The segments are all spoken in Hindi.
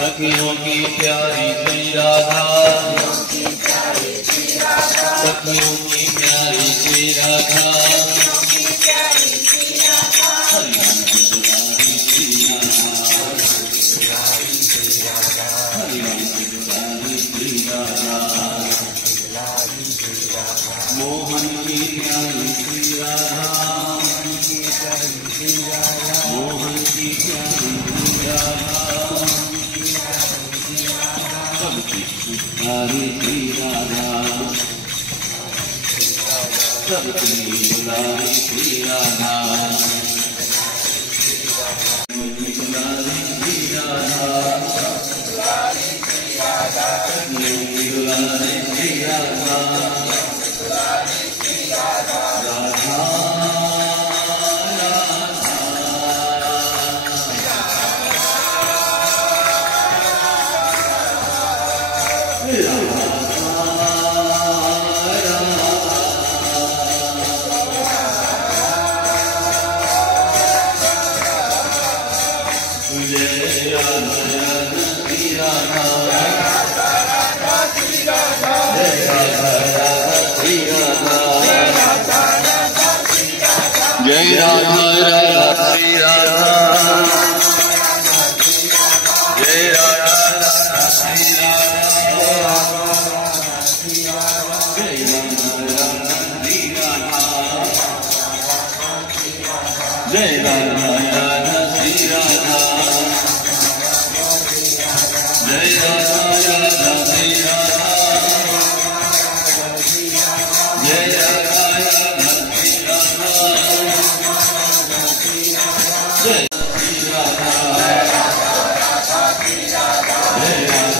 सखियों की प्यारी श्री राधा, सखियों की प्यारी श्री राधा, मोहन की प्यारी श्री राधा, मोहन की प्यारी श्री राधा, सबकी प्यारी श्री राधा, सबकी प्यारी श्री राधा, प्यारी श्री राधा, प्यारी श्री राधा, जय राधा राधा श्री राधा, जय राधा राधा श्री राधा, जय राधा राधा श्री राधा, जय राधा राधा श्री राधा, जय राधा राधा श्री राधा, जय राधा राधा श्री राधा, जय श्री राधा, जय राधा राधा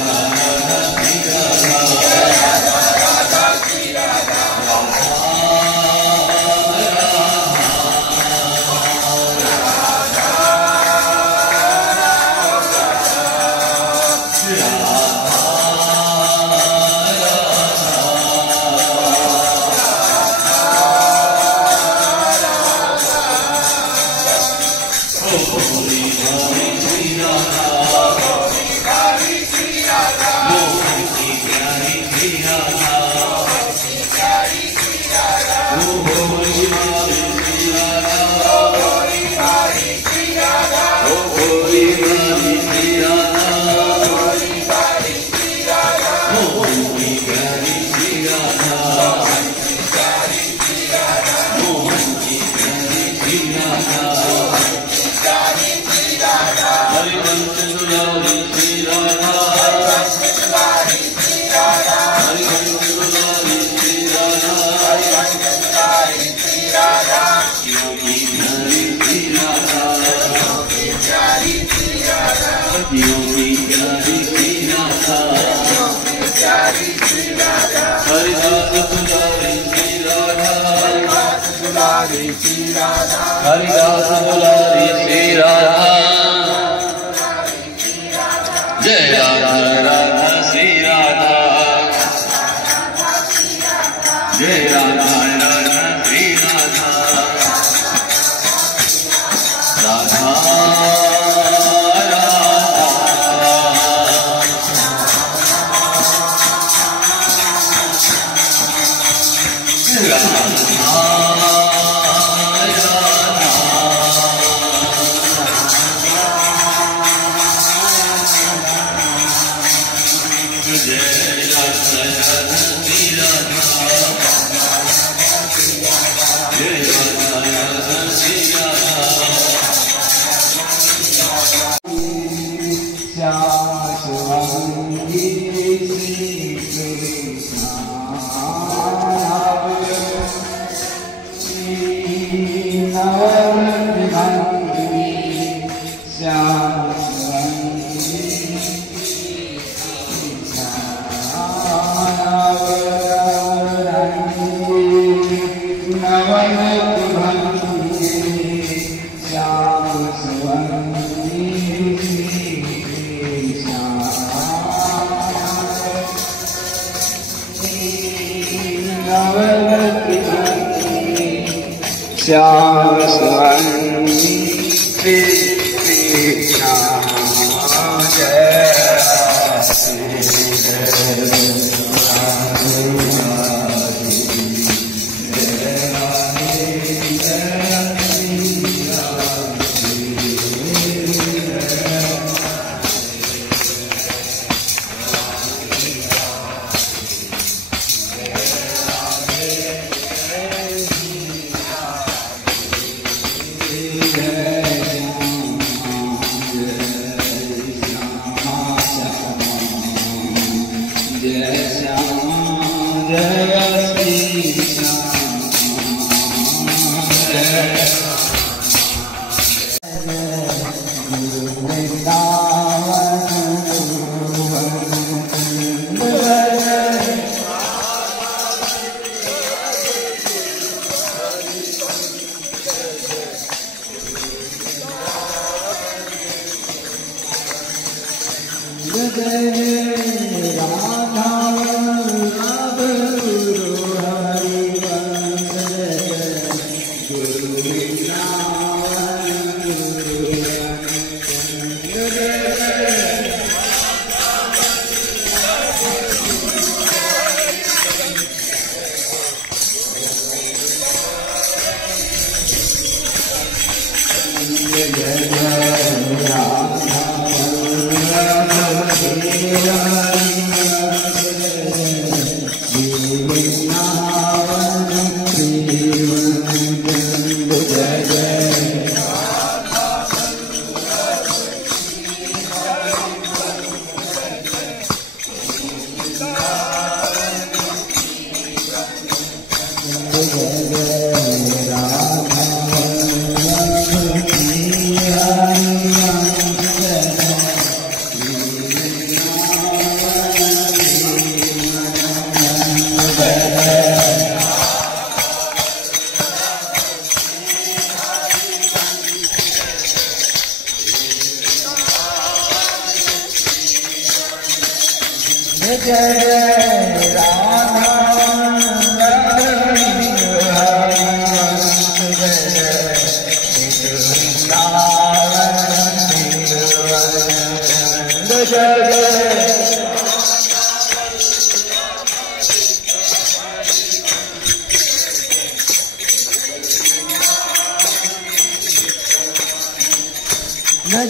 श्री राधा, हरिदास मुरारी श्री राधा, जय राधा राधा श्री राधा, जय राधा राधा श्री राधा, राधा श्याम सुवर्ण कृष्ण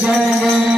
जय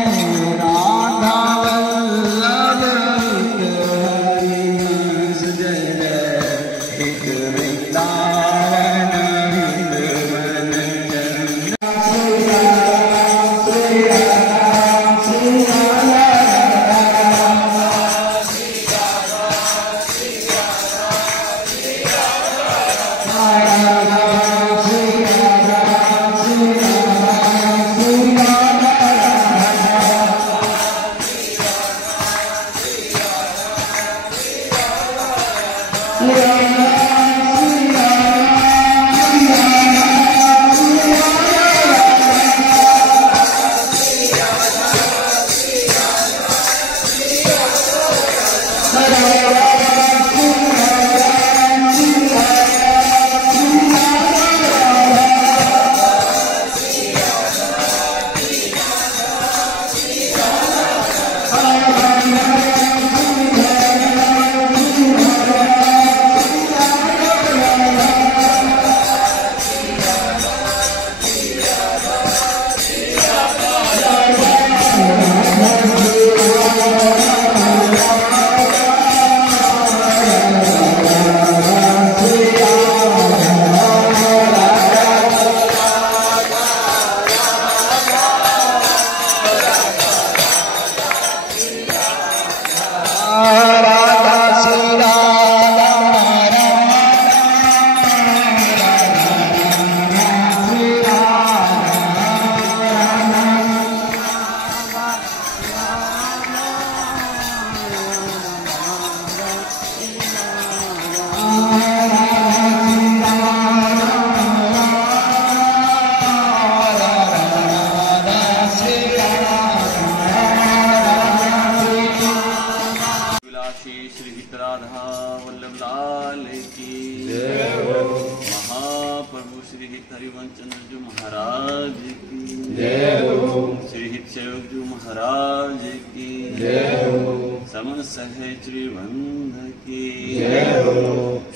हरिवंश जी महाराज की जय हो। श्री हितयोग जी महाराज की जय हो। समस्त है त्रिवंध की जय हो।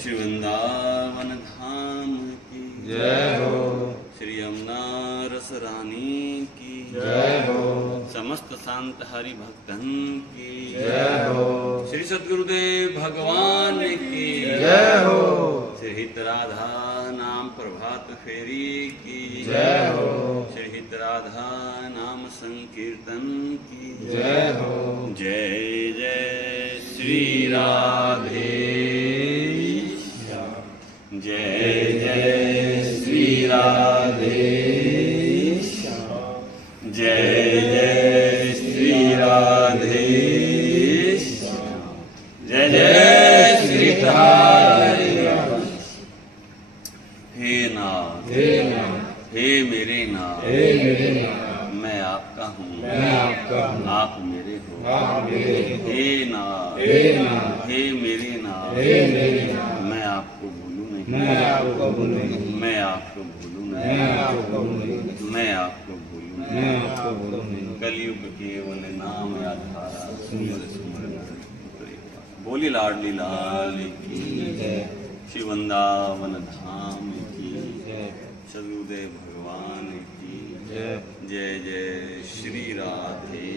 श्री वृंदावन धाम की जय हो। श्री यमुना रस रानी की जय हो। समस्त शांत हरि भक्तन की जय हो। श्री सद्गुरुदेव भगवान की जय हो। श्री हित राधा नाम प्रभात फेरी की जय हो। श्री हित राधा नाम संकीर्तन की जय हो। जय जय श्री राधे जय जय श्री राधे जय जय श्री राधे जय जय श्री हरि। हे नाथ हे नाथ, हे मेरे नाथ हे मेरे नाथ, मैं आपका हूँ मैं आपका हूँ, आप मेरे हो। आप मेरे हो। हे नाथ हे नाथ, हे मेरे नाथ हे मेरे नाथ, मैं आपको भूलूं नहीं मैं आपको भूलूं नहीं, मैं आपको भूलूं मैं नहीं आपको भूलूं नहीं, मैं आपको भूलूं मैं नहीं। आपको भूलूं नहीं। कलयुग केवल नाम आधारा सुंदर सुमरन बोली लाडली लाल की जय। श्री वृंदावन धाम की जय। सदगुरुदेव भगवान की जय। जय जय श्री राधे